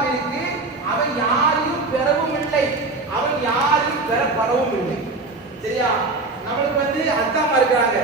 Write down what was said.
அல்லாஹ்விற்கு அவன் யாரையும் பெறவும் இல்லை, அவன் யாரையும் பெறப்படவும் இல்லை. சரியா? நம்மளுக்கு அத்தாமா இருக்கிறாங்க,